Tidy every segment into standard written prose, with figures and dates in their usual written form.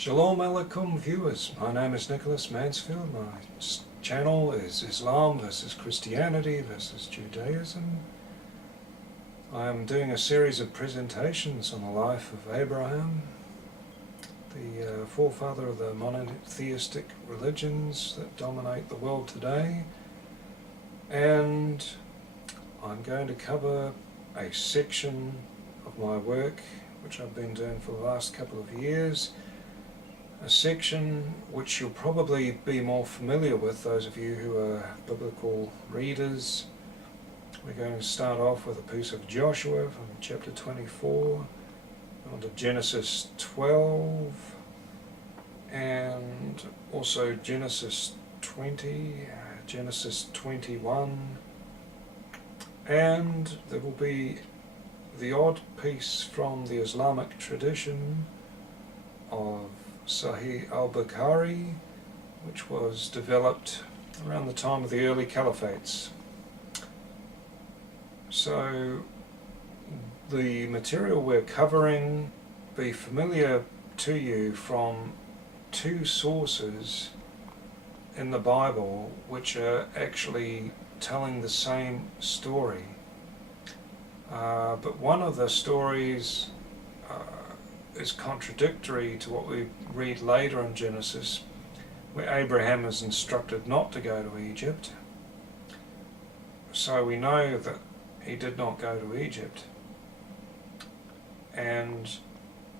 Shalom Alaikum viewers, my name is Nicholas Mansfield. My channel is Islam versus Christianity versus Judaism. I am doing a series of presentations on the life of Abraham, the forefather of the monotheistic religions that dominate the world today, and I'm going to cover a section of my work which I've been doing for the last couple of years. A section which you'll probably be more familiar with, those of you who are biblical readers. We're going to start off with a piece of Joshua from chapter 24, on to Genesis 12, and also Genesis 20, Genesis 21, and there will be the odd piece from the Islamic tradition of Sahih al-Bukhari, which was developed around the time of the early caliphates. So the material we're covering will be familiar to you from two sources in the Bible which are actually telling the same story. But one of the stories is contradictory to what we read later in Genesis, where Abraham is instructed not to go to Egypt. So we know that he did not go to Egypt. And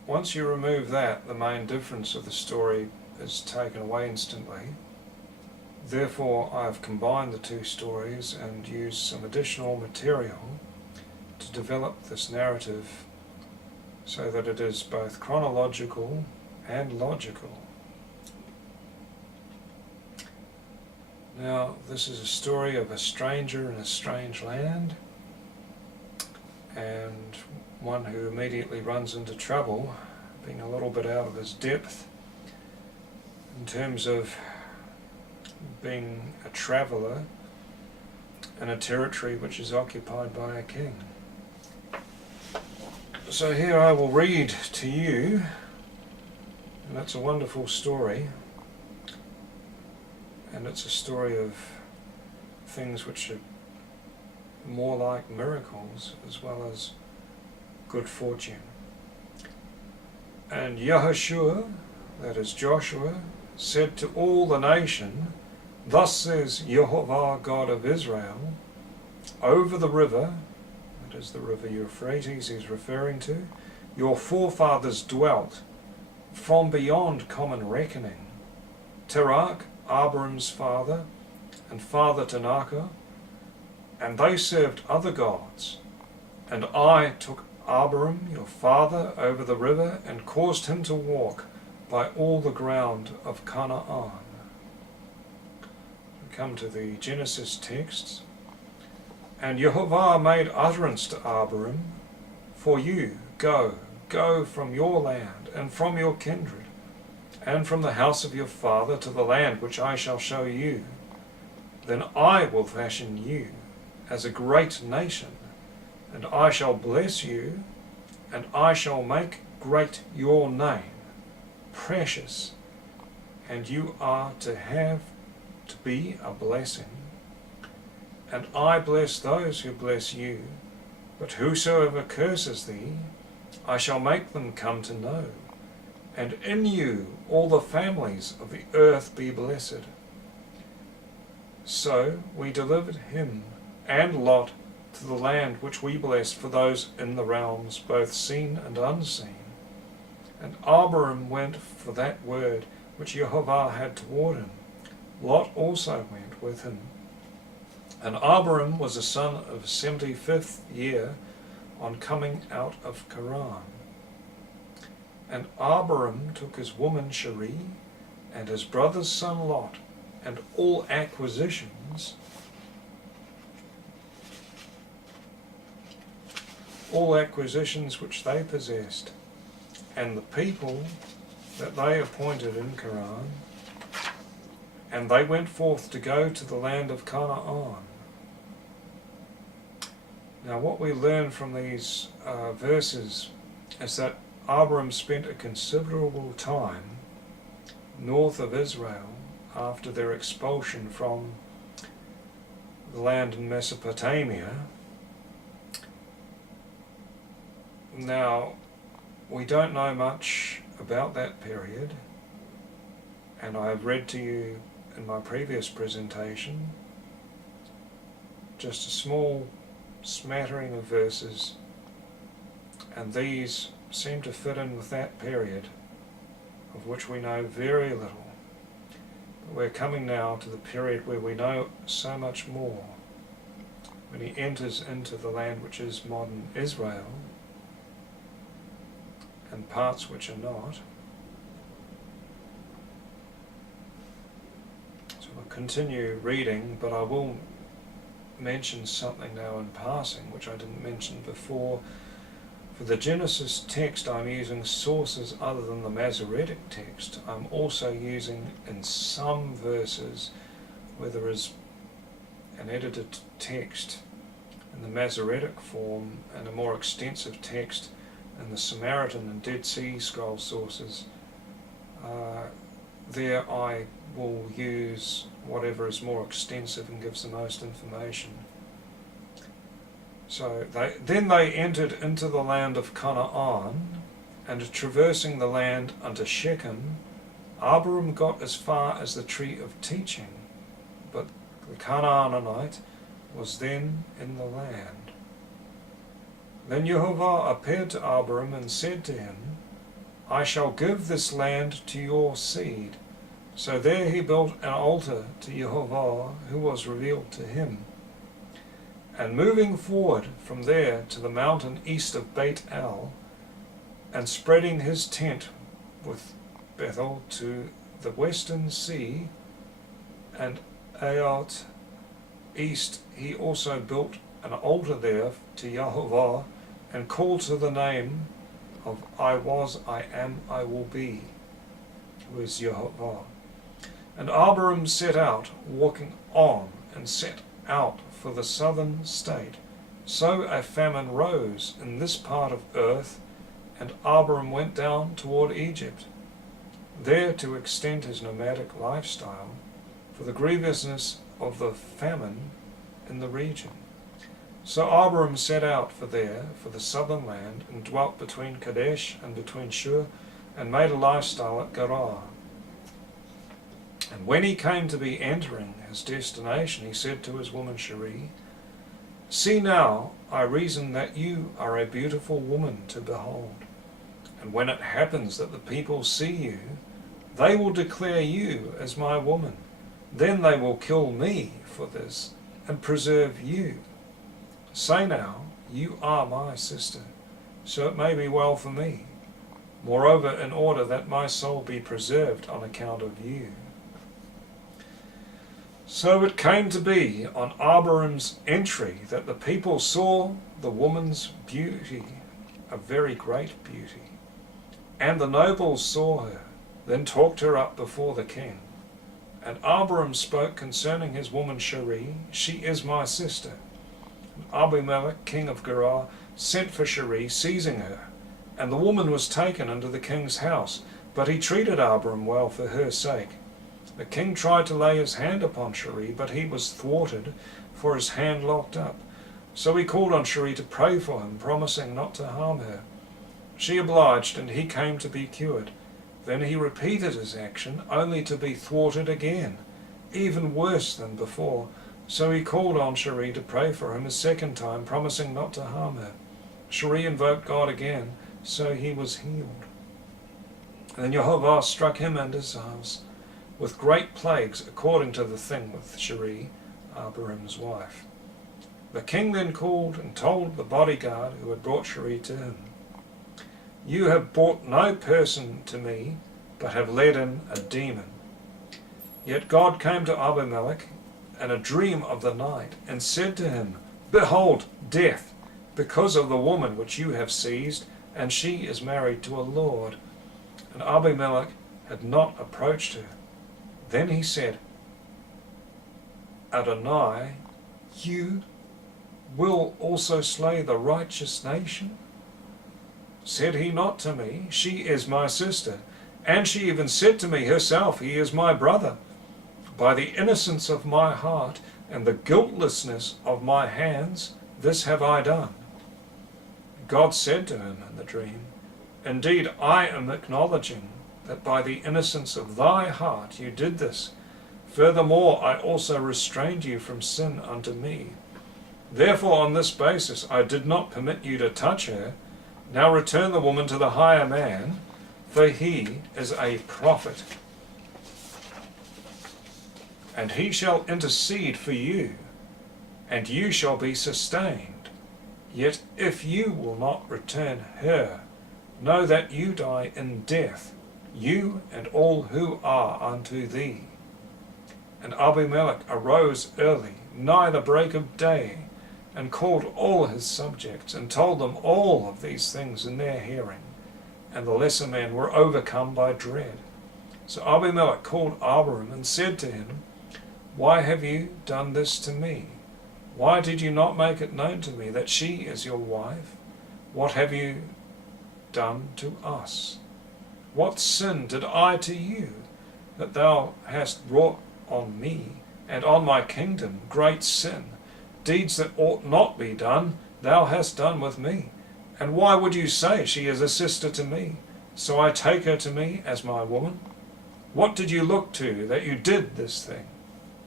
once you remove that, the main difference of the story is taken away instantly. Therefore, I've combined the two stories and used some additional material to develop this narrative so that it is both chronological and logical. Now, this is a story of a stranger in a strange land, and one who immediately runs into trouble, being a little bit out of his depth in terms of being a traveller in a territory which is occupied by a king. So here I will read to you, and it's a wonderful story, and it's a story of things which are more like miracles as well as good fortune. And Yahushua, that is Joshua, said to all the nation, "Thus says Jehovah God of Israel, over the river," that is the river Euphrates he's referring to, "your forefathers dwelt from beyond common reckoning. Terach, Abraham's father, and father to Nahor, and they served other gods. And I took Abraham, your father, over the river, and caused him to walk by all the ground of Canaan." We come to the Genesis texts. "And Jehovah made utterance to Abraham, for you, go from your land, and from your kindred, and from the house of your father to the land which I shall show you. Then I will fashion you as a great nation, and I shall bless you, and I shall make great your name, precious, and you are to be a blessing. And I bless those who bless you, but whosoever curses thee, I shall make them come to know, and in you all the families of the earth be blessed." So we delivered him and Lot to the land which we blessed for those in the realms, both seen and unseen. And Abraham went for that word which Jehovah had toward him. Lot also went with him. And Abraham was a son of 75th year on coming out of Haran. And Abraham took his woman Sarai, and his brother's son Lot, and all acquisitions which they possessed, and the people that they appointed in Haran, and they went forth to go to the land of Canaan. Now what we learn from these verses is that Abraham spent a considerable time north of Israel after their expulsion from the land in Mesopotamia. Now, we don't know much about that period, and I have read to you in my previous presentation just a small smattering of verses, and these seem to fit in with that period, of which we know very little. But we're coming now to the period where we know so much more, when he enters into the land which is modern Israel, and parts which are not. So I'll continue reading, but I will mention something now in passing which I didn't mention before. For the Genesis text I'm using sources other than the Masoretic text. I'm also using in some verses where there is an edited text in the Masoretic form and a more extensive text in the Samaritan and Dead Sea Scroll sources. There I will use whatever is more extensive and gives the most information. So then they entered into the land of Canaan, and traversing the land unto Shechem, Abram got as far as the tree of teaching, but the Canaanite was then in the land. Then Jehovah appeared to Abram and said to him, I shall give this land to your seed. So there he built an altar to Jehovah, who was revealed to him. And moving forward from there to the mountain east of Beit El, and spreading his tent with Bethel to the western sea, and Aot east, he also built an altar there to Jehovah, and called to the name of I was, I am, I will be, who is Jehovah. And Abram set out, walking on, and set out for the southern state. So a famine rose in this part of earth, and Abram went down toward Egypt, there to extend his nomadic lifestyle, for the grievousness of the famine in the region. So Abram set out for the southern land, and dwelt between Kadesh and between Shur, and made a lifestyle at Gerar. And when he came to be entering his destination, he said to his woman Cherie, See now, I reason that you are a beautiful woman to behold. And when it happens that the people see you, they will declare you as my woman. Then they will kill me for this, and preserve you. Say now, you are my sister, so it may be well for me. Moreover, in order that my soul be preserved on account of you. So it came to be on Abram's entry that the people saw the woman's beauty, a very great beauty. And the nobles saw her, then talked her up before the king. And Abram spoke concerning his woman Cherie, She is my sister. And Abimelech, king of Gerar, sent for Cherie, seizing her. And the woman was taken into the king's house, but he treated Abram well for her sake. The king tried to lay his hand upon Cherie, but he was thwarted, for his hand locked up. So he called on Cherie to pray for him, promising not to harm her. She obliged, and he came to be cured. Then he repeated his action, only to be thwarted again, even worse than before. So he called on Cherie to pray for him a second time, promising not to harm her. Cherie invoked God again, so he was healed. And then Jehovah struck him and his house with great plagues, according to the thing with Cherie, Abram's wife. The king then called and told the bodyguard who had brought Cherie to him, You have brought no person to me, but have led in a demon. Yet God came to Abimelech in a dream of the night, and said to him, Behold, death, because of the woman which you have seized, and she is married to a lord. And Abimelech had not approached her. Then he said, Adonai, you will also slay the righteous nation? Said he not to me, She is my sister, And she even said to me herself, he is my brother. By the innocence of my heart and the guiltlessness of my hands, this have I done. God said to him in the dream, indeed, I am acknowledging that by the innocence of thy heart you did this. Furthermore, I also restrained you from sin unto me. Therefore, on this basis, I did not permit you to touch her. Now return the woman to the higher man, for he is a prophet. And he shall intercede for you, and you shall be sustained. Yet if you will not return her, know that you die in death, you and all who are unto thee. And Abimelech arose early, nigh the break of day, and called all his subjects, and told them all of these things in their hearing. And the lesser men were overcome by dread. So Abimelech called Abram and said to him, why have you done this to me? Why did you not make it known to me that she is your wife? What have you done to us? What sin did I to you, that thou hast wrought on me and on my kingdom great sin? Deeds that ought not be done, thou hast done with me. And why would you say she is a sister to me? So I take her to me as my woman? What did you look to that you did this thing?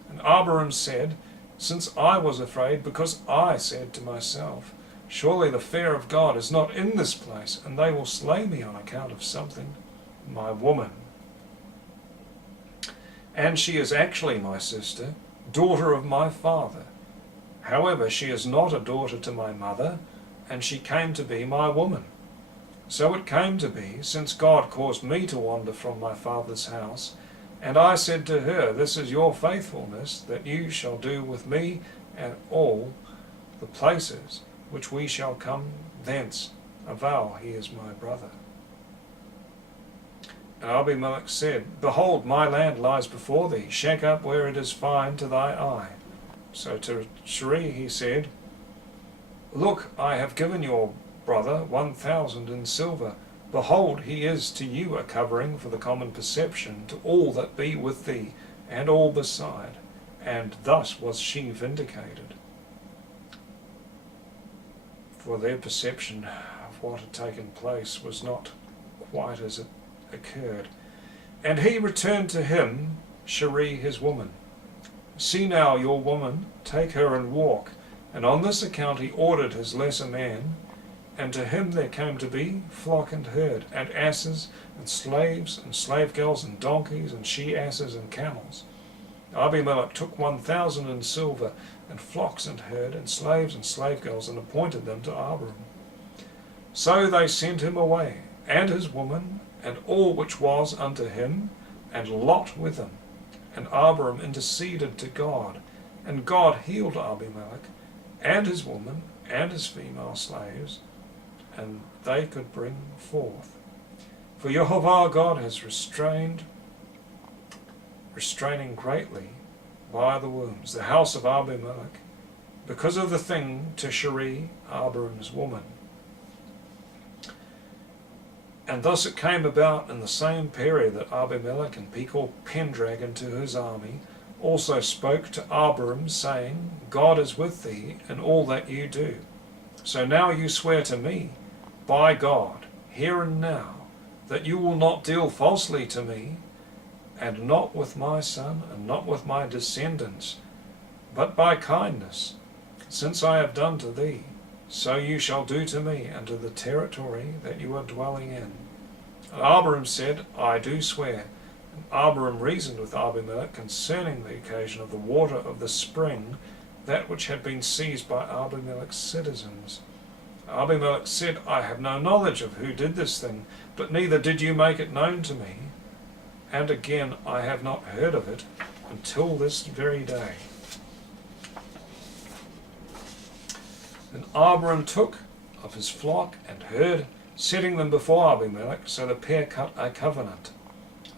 And Abram said, since I was afraid, because I said to myself, surely the fear of God is not in this place, and they will slay me on account of something, my woman. And she is actually my sister, daughter of my father. However, she is not a daughter to my mother, and she came to be my woman. So it came to be, since God caused me to wander from my father's house, and I said to her, this is your faithfulness, that you shall do with me at all the places which we shall come thence. Avow he is my brother. And Abimelech said, behold, my land lies before thee, shake up where it is fine to thy eye. So to Sheri he said, look, I have given your brother 1,000 in silver. Behold, he is to you a covering for the common perception to all that be with thee, and all beside. And thus was she vindicated. For their perception of what had taken place was not quite as it occurred. And he returned to him, Sheri his woman. See now your woman, take her and walk. And on this account he ordered his lesser man, and to him there came to be flock and herd, and asses, and slaves, and slave girls, and donkeys, and she-asses, and camels. Abimelech took 1,000 in silver, and flocks and herd, and slaves and slave girls, and appointed them to Abram. So they sent him away, and his woman, and all which was unto him, and Lot with him. And Abram interceded to God, and God healed Abimelech, and his woman, and his female slaves, and they could bring forth. For Jehovah God has restraining greatly by the wombs, the house of Abimelech, because of the thing to Sheri, Abram's woman. And thus it came about in the same period that Abimelech and Pekah Pendragon to his army also spoke to Abram, saying, God is with thee in all that you do. So now you swear to me, by God, here and now, that you will not deal falsely to me, and not with my son, and not with my descendants, but by kindness, since I have done to thee. So you shall do to me, and to the territory that you are dwelling in. And Abram said, I do swear. And Abram reasoned with Abimelech concerning the occasion of the water of the spring, that which had been seized by Abimelech's citizens. Abimelech said, I have no knowledge of who did this thing, but neither did you make it known to me. And again, I have not heard of it until this very day. And Abram took of his flock and herd, setting them before Abimelech, so the pair cut a covenant.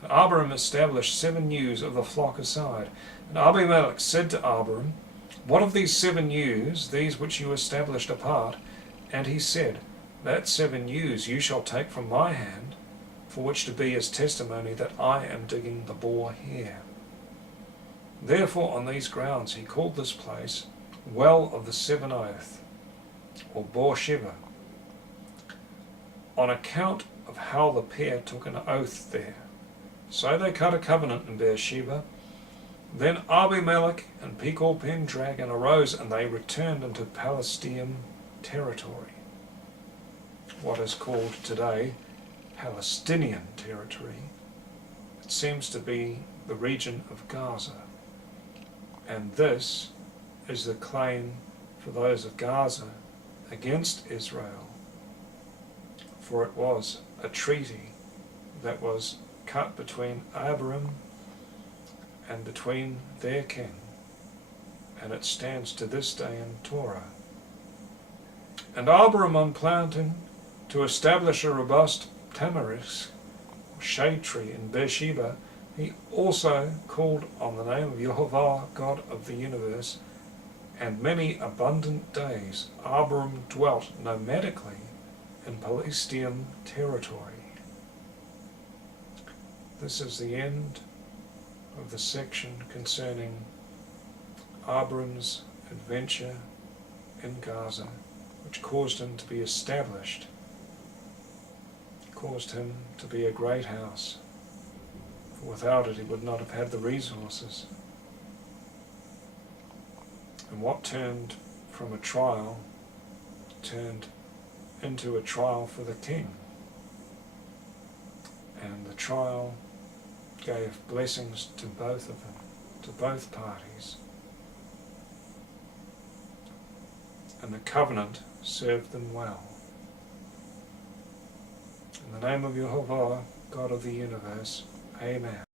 And Abram established 7 ewes of the flock aside. And Abimelech said to Abram, what of these 7 ewes, these which you established apart? And he said, that 7 ewes you shall take from my hand, for which to be his testimony that I am digging the bore here. Therefore on these grounds he called this place Well of the Seven Oath, or beer-sheba, on account of how the pair took an oath there. So they cut a covenant in beer-sheba. Then Abimelech and Pendragon arose, and they returned into Palestinian territory, what is called today Palestinian territory. It seems to be the region of Gaza. And this is the claim for those of Gaza against Israel, for it was a treaty that was cut between Abraham and between their king, and it stands to this day in Torah. And Abraham, on planting to establish a robust tamarisk, or shade tree in beer-sheba, he also called on the name of Jehovah, God of the universe, and many abundant days Abram dwelt nomadically in Palestinian territory. This is the end of the section concerning Abram's adventure in Gaza, which caused him to be established, caused him to be a great house. For without it he would not have had the resources. And what turned from a trial turned into a trial for the king. And the trial gave blessings to both of them, to both parties. And the covenant served them well. In the name of Jehovah, God of the universe, Amen.